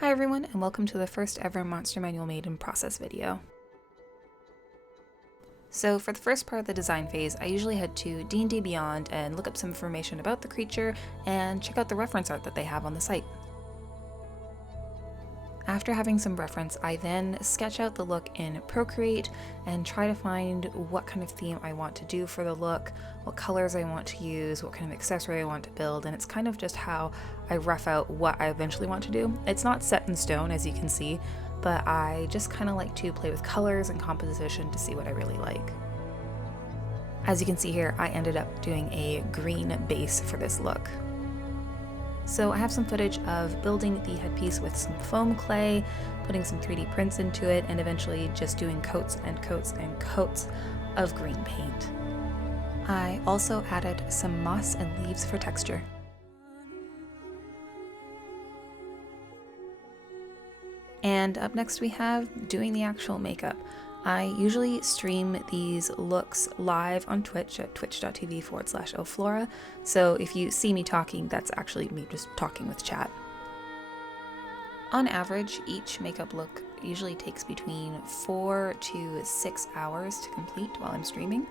Hi everyone, and welcome to the first ever Monster Manual Maiden process video. So for the first part of the design phase, I usually head to D&D Beyond and look up some information about the creature and check out the reference art that they have on the site. After having some reference, I then sketch out the look in Procreate and try to find what kind of theme I want to do for the look, what colors I want to use, what kind of accessory I want to build, and it's kind of just how I rough out what I eventually want to do. It's not set in stone, as you can see, but I just kind of like to play with colors and composition to see what I really like. As you can see here, I ended up doing a green base for this look. So I have some footage of building the headpiece with some foam clay, putting some 3D prints into it, and eventually just doing coats and coats and coats of green paint. I also added some moss and leaves for texture. And up next we have doing the actual makeup. I usually stream these looks live on Twitch at twitch.tv/oflora, so if you see me talking, that's actually me just talking with chat. On average, each makeup look usually takes between 4 to 6 hours to complete while I'm streaming.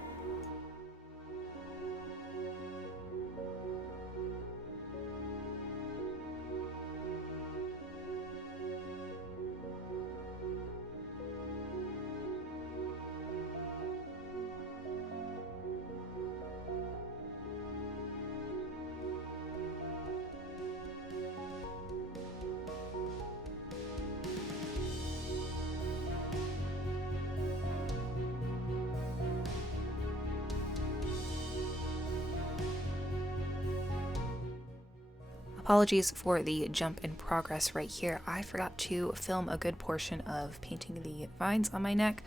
Apologies for the jump in progress right here. I forgot to film a good portion of painting the vines on my neck.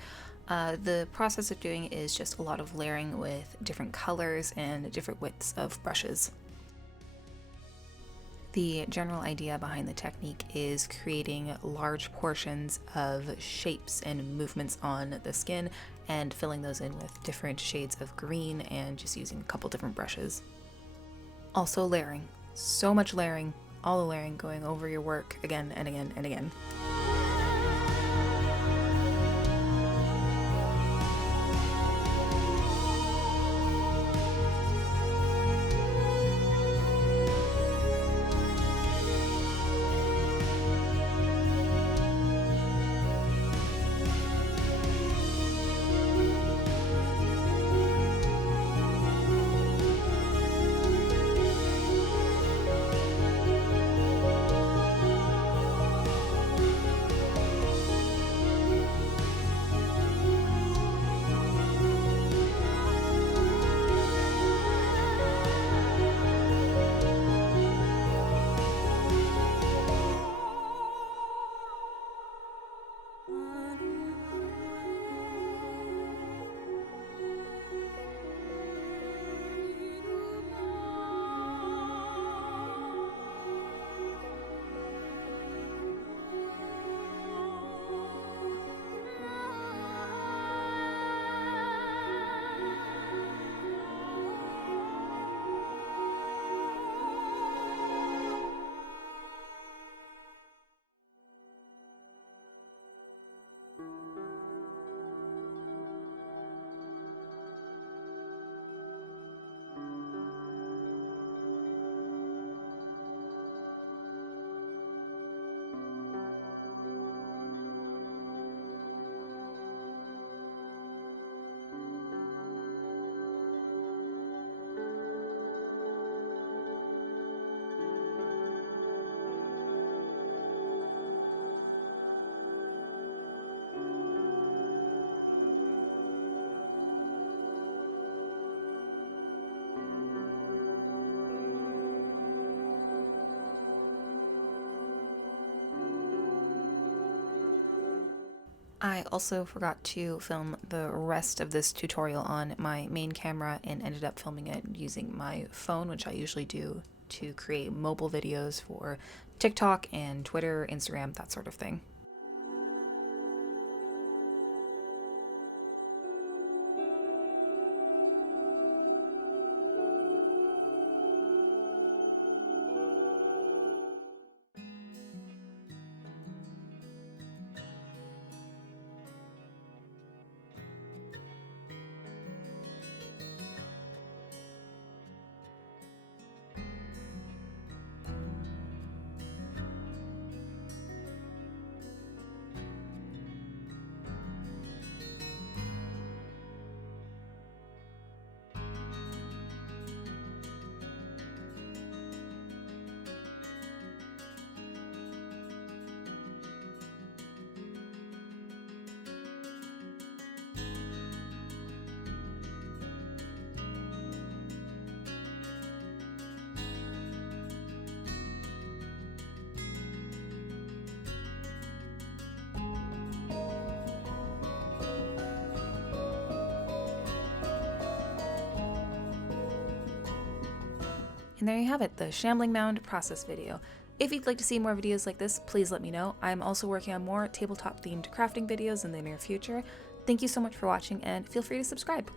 The process of doing it is just a lot of layering with different colors and different widths of brushes. The general idea behind the technique is creating large portions of shapes and movements on the skin and filling those in with different shades of green and just using a couple different brushes. Also layering. So much layering, all the layering going over your work again and again and again. I also forgot to film the rest of this tutorial on my main camera and ended up filming it using my phone, which I usually do to create mobile videos for TikTok and Twitter, Instagram, that sort of thing. And there you have it, the Shambling Mound process video. If you'd like to see more videos like this, please let me know. I'm also working on more tabletop themed crafting videos in the near future. Thank you so much for watching, and feel free to subscribe.